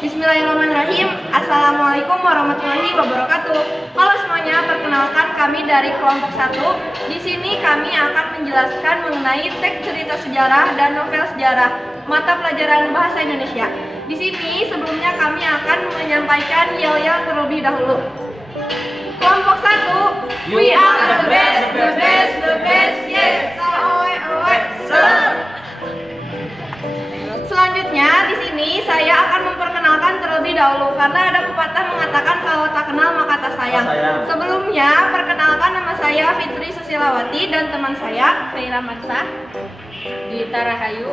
Bismillahirrahmanirrahim. Assalamualaikum warahmatullahi wabarakatuh. Halo semuanya, perkenalkan kami dari kelompok 1. Di sini kami akan menjelaskan mengenai teks cerita sejarah dan novel sejarah mata pelajaran bahasa Indonesia. Di sini sebelumnya kami akan menyampaikan yel-yel terlebih dahulu. Kelompok 1, we are the best, yes. Selanjutnya di sini saya akan memperkenalkan terlebih dahulu karena ada pepatah mengatakan kalau tak kenal maka tak sayang. Sebelumnya perkenalkan, nama saya Fitri Susilawati dan teman saya Feira Marsah, Dita Rahayu,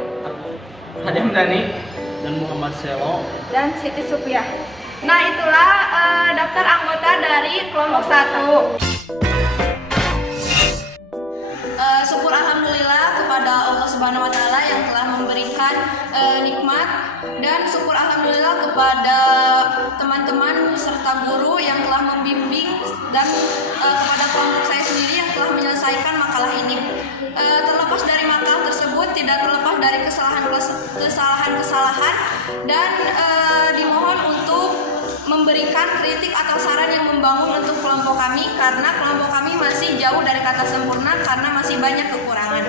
Adam Dani, dan Muhammad Selo, dan Siti Supiah. Nah, itulah daftar anggota dari kelompok 1. Syukur alhamdulillah kepada Allah Subhanahu wa taala yang telah memberikan nikmat, dan syukur alhamdulillah kepada teman-teman serta guru yang telah membimbing, dan kepada kelompok saya sendiri yang telah menyelesaikan makalah ini. Terlepas dari makalah tersebut, tidak terlepas dari kesalahan-kesalahan, dan dimohon untuk memberikan kritik atau saran yang membangun untuk kelompok kami, karena kelompok kami masih jauh dari kata sempurna karena masih banyak kekurangan.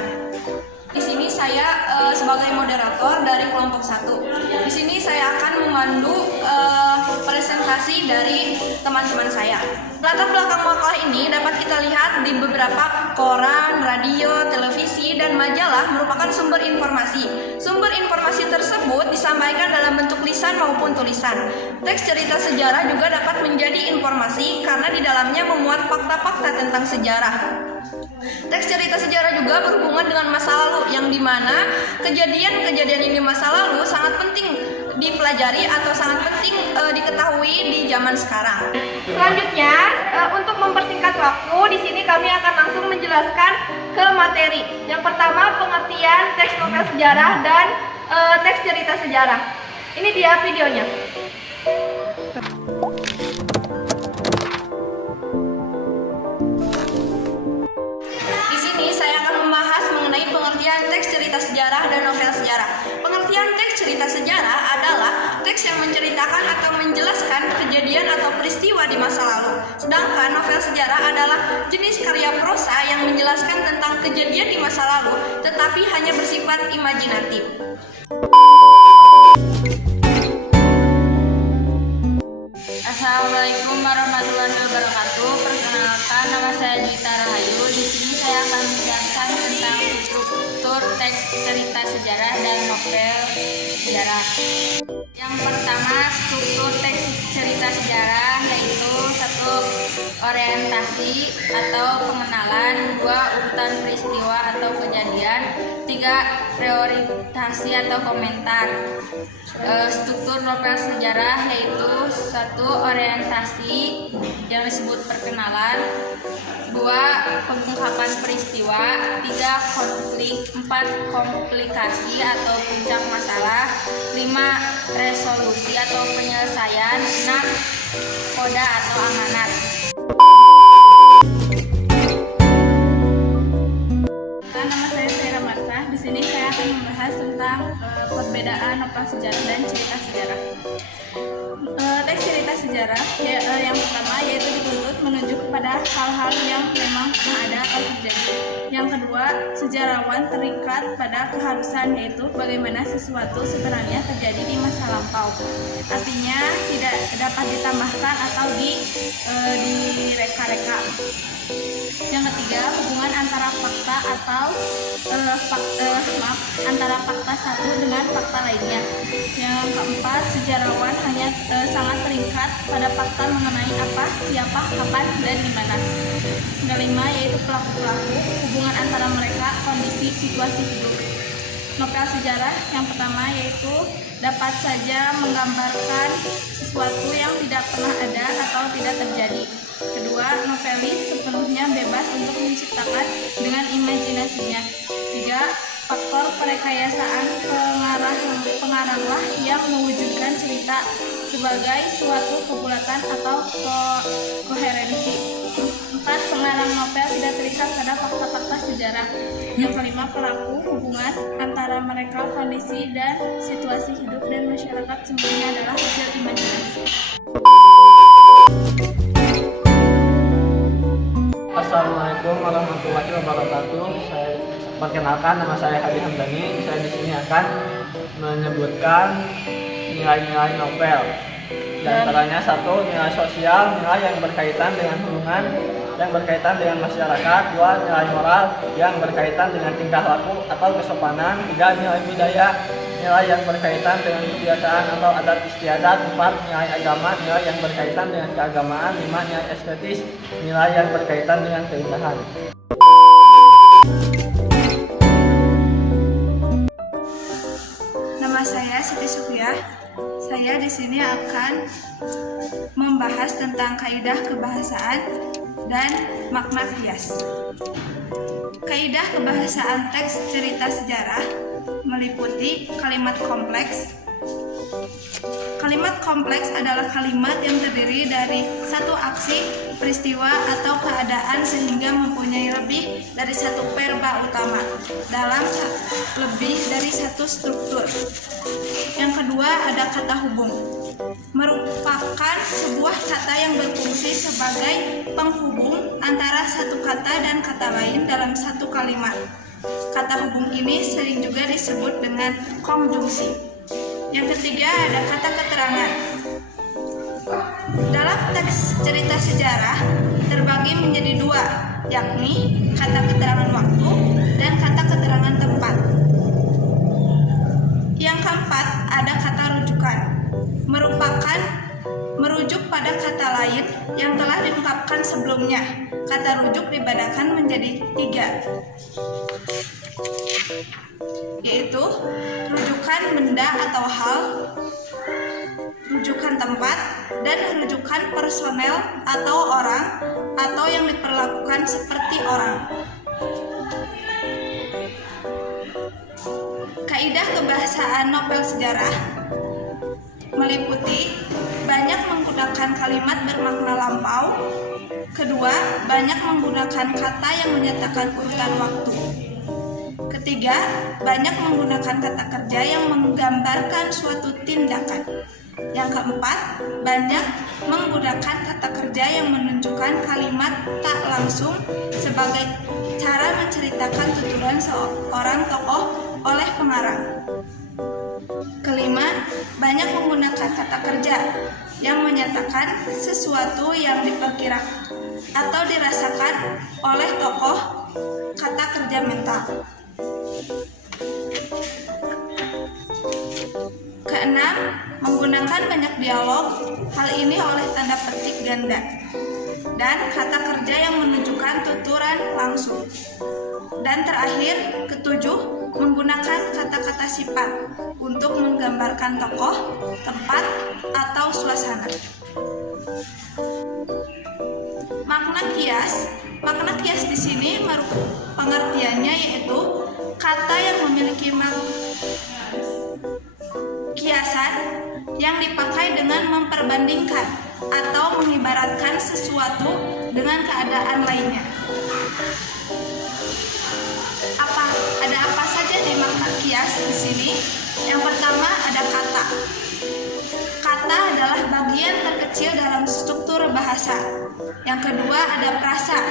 Di sini saya sebagai moderator dari kelompok 1. Di sini saya akan memandu presentasi dari teman-teman saya. Latar belakang makalah ini dapat kita lihat di beberapa koran, radio, televisi, dan majalah merupakan sumber informasi. Sumber informasi tersebut disampaikan dalam bentuk lisan maupun tulisan. Teks cerita sejarah juga dapat menjadi informasi karena di dalamnya memuat fakta-fakta tentang sejarah. Teks cerita sejarah juga berhubungan dengan masa lalu, yang dimana kejadian-kejadian ini masa lalu sangat penting dipelajari atau sangat penting diketahui di zaman sekarang. Selanjutnya, untuk mempersingkat waktu, di sini kami akan langsung menjelaskan ke materi. Yang pertama, pengertian teks novel sejarah dan teks cerita sejarah. Ini dia videonya. Pengertian teks cerita sejarah dan novel sejarah. Pengertian teks cerita sejarah adalah teks yang menceritakan atau menjelaskan kejadian atau peristiwa di masa lalu. Sedangkan novel sejarah adalah jenis karya prosa yang menjelaskan tentang kejadian di masa lalu, tetapi hanya bersifat imajinatif. Assalamualaikum warahmatullahi wabarakatuh. Perkenalkan, nama saya Dita Rahayu. Di sini saya akan menjelaskan tentang struktur teks cerita sejarah dan novel sejarah. Yang pertama, struktur teks cerita sejarah yaitu 1. Orientasi atau pengenalan, 2. Urutan peristiwa atau kejadian, 3. Prioritasi atau komentar. Struktur novel sejarah yaitu 1. Orientasi yang disebut perkenalan, 2. Pengungkapan peristiwa, 3. Konflik, 4. Komplikasi atau puncak masalah, 5. Resolusi atau penyelesaian, 6. Koda atau amanat. Nama saya Feira Marsah. Di sini saya akan membahas tentang perbedaan novel sejarah dan cerita sejarah. Teks cerita sejarah yang pertama yaitu dituntut menunjuk kepada hal-hal yang memang pernah ada atau terjadi. Yang kedua, sejarawan terikat pada keharusan, yaitu bagaimana sesuatu sebenarnya terjadi di masa lampau. Artinya tidak dapat ditambahkan atau direka-reka. Yang ketiga, hubungan antara fakta atau antara fakta satu dengan fakta lainnya. Yang keempat, sejarawan hanya sangat terikat pada fakta mengenai apa, siapa, kapan, dan di mana. Kelima, yaitu pelaku-pelaku, hubungan antara mereka, kondisi, situasi hidup. Novel sejarah yang pertama yaitu dapat saja menggambarkan sesuatu yang tidak pernah ada atau tidak terjadi. Kedua, novelis sepenuhnya bebas untuk menciptakan dengan imajinasinya. 3. Faktor perekayasaan pengaranglah yang mewujudkan cerita sebagai suatu kebulatan atau koherensi. 4. keempat, pengarang novel tidak terikat pada fakta-fakta sejarah. Yang kelima, pelaku hubungan antara mereka, kondisi dan situasi hidup dan masyarakat semuanya adalah hasil imajinasi. Assalamualaikum warahmatullahi wabarakatuh. Saya perkenalkan, nama saya Hadi Hamdani. Saya di sini akan menyebutkan nilai-nilai novel. Di antaranya satu, nilai sosial, nilai yang berkaitan dengan hubungan yang berkaitan dengan masyarakat. Dua, nilai moral yang berkaitan dengan tingkah laku atau kesopanan. Tiga, nilai budaya, nilai yang berkaitan dengan kebiasaan atau adat istiadat. Empat, nilai agama, nilai yang berkaitan dengan keagamaan. Lima, nilai estetis, nilai yang berkaitan dengan keindahan. Nama saya Siti Supiah. Saya di sini akan membahas tentang kaidah kebahasaan dan makna kias. Kaidah kebahasaan teks cerita sejarah meliputi kalimat kompleks. Kalimat kompleks adalah kalimat yang terdiri dari satu aksi, peristiwa, atau keadaan sehingga mempunyai lebih dari satu verba utama dalam lebih dari satu struktur. Yang kedua ada kata hubung, merupakan sebuah kata yang berfungsi sebagai penghubung antara satu kata dan kata lain dalam satu kalimat. Kata hubung ini sering juga disebut dengan konjungsi. Yang ketiga ada kata keterangan. Dalam teks cerita sejarah terbagi menjadi dua, yakni kata keterangan waktu dan kata keterangan tempat. Yang keempat ada kata rujukan, merujuk pada kata lain yang telah diungkapkan sebelumnya. Kata rujuk dibedakan menjadi tiga, yaitu rujukan benda atau hal, rujukan tempat, dan rujukan personel atau orang atau yang diperlakukan seperti orang. Kaidah kebahasaan novel sejarah meliputi banyak menggunakan kalimat bermakna lampau. Kedua, banyak menggunakan kata yang menyatakan urutan waktu. Ketiga, banyak menggunakan kata kerja yang menggambarkan suatu tindakan. Yang keempat, banyak menggunakan kata kerja yang menunjukkan kalimat tak langsung sebagai cara menceritakan tuturan seorang tokoh oleh pengarang. Kelima, banyak menggunakan kata kerja yang menyatakan sesuatu yang diperkirakan atau dirasakan oleh tokoh, kata kerja mental. Keenam, menggunakan banyak dialog, hal ini oleh tanda petik ganda, dan kata kerja yang menunjukkan tuturan langsung. Dan terakhir, ketujuh, menggunakan kata-kata sifat untuk menggambarkan tokoh, tempat, atau suasana. Makna kias di sini pengertiannya yaitu kata yang memiliki kiasan yang dipakai dengan memperbandingkan atau mengibaratkan sesuatu dengan keadaan lainnya. Ada apa saja di makna kias di sini? Yang pertama ada kata. Kata adalah bagian terkecil dalam struktur bahasa. Yang kedua ada prasa,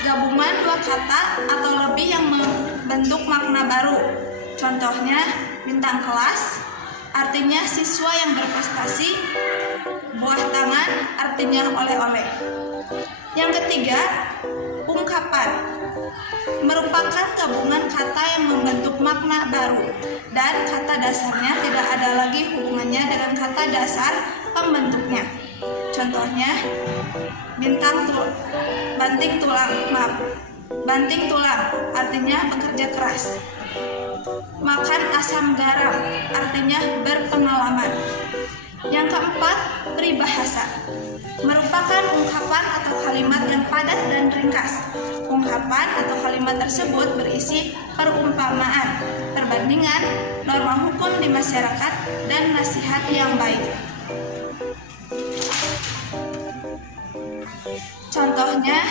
gabungan dua kata atau lebih yang membentuk makna baru. Contohnya bintang kelas, artinya siswa yang berprestasi. Buah tangan, artinya oleh-oleh. Yang ketiga, ungkapan, merupakan gabungan kata yang membentuk makna baru, dan kata dasarnya tidak ada lagi hubungannya dengan kata dasar pembentuknya. Contohnya, banting tulang, artinya bekerja keras. Makan asam garam, artinya berpengalaman. Yang keempat, peribahasa, merupakan ungkapan atau kalimat yang padat dan ringkas. Ungkapan atau kalimat tersebut berisi perumpamaan, perbandingan, norma hukum di masyarakat, dan nasihat yang baik. Contoh Contohnya,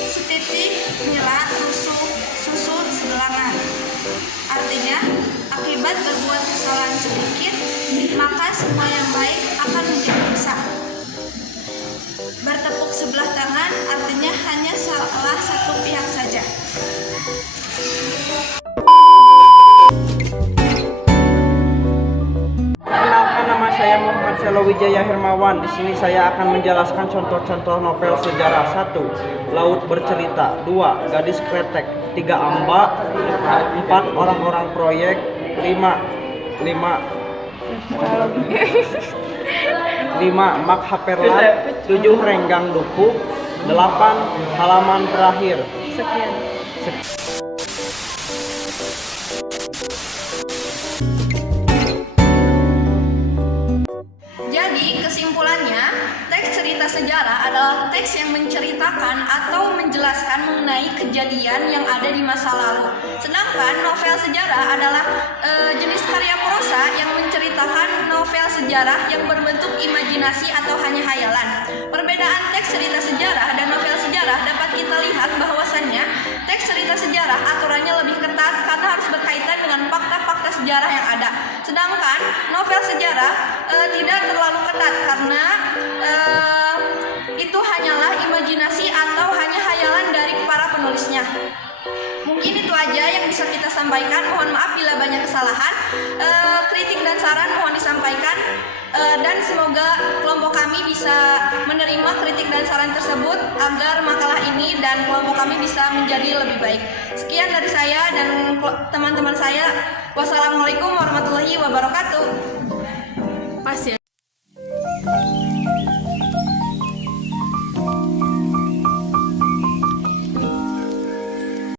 setitik nira susu segelangan. Artinya, akibat berbuat kesalahan sedikit, maka semua yang baik akan menjadi rusak. Bertepuk sebelah tangan artinya hanya salah satu pihak saja. Perkenalkan, nama saya Muhammad Selo Wijaya Hermawan. Di sini saya akan menjelaskan contoh-contoh novel sejarah. 1. Laut Bercerita. 2. Gadis Kretek. 3. Amba. 4. Orang-orang proyek. 5. Mak Haperlat. 7. Renggang Duku. 8. Halaman terakhir. Sekian. Jadi kesimpulannya, teks cerita sejarah adalah teks yang menceritakan atau menjelaskan mengenai kejadian yang ada di masa lalu. Sedangkan novel sejarah adalah jenis karya prosa yang menceritakan novel sejarah yang berbentuk imajinasi atau hanya hayalan. Perbedaan teks cerita sejarah dan novel sejarah dapat kita lihat bahwasannya teks cerita sejarah aturannya lebih ketat karena harus berkaitan dengan fakta-fakta sejarah yang ada. Sedangkan novel sejarah tidak terlalu ketat karena itu hanyalah imajinasi atau hanya hayalan dari para penulisnya. Mungkin itu aja yang bisa kita sampaikan. Mohon maaf bila banyak kesalahan. Kritik dan saran mohon disampaikan. Dan semoga kelompok kami bisa menerima kritik dan saran tersebut agar makalah ini dan kelompok kami bisa menjadi lebih baik. Sekian dari saya dan teman-teman saya. Wassalamualaikum warahmatullahi wabarakatuh. Pas ya.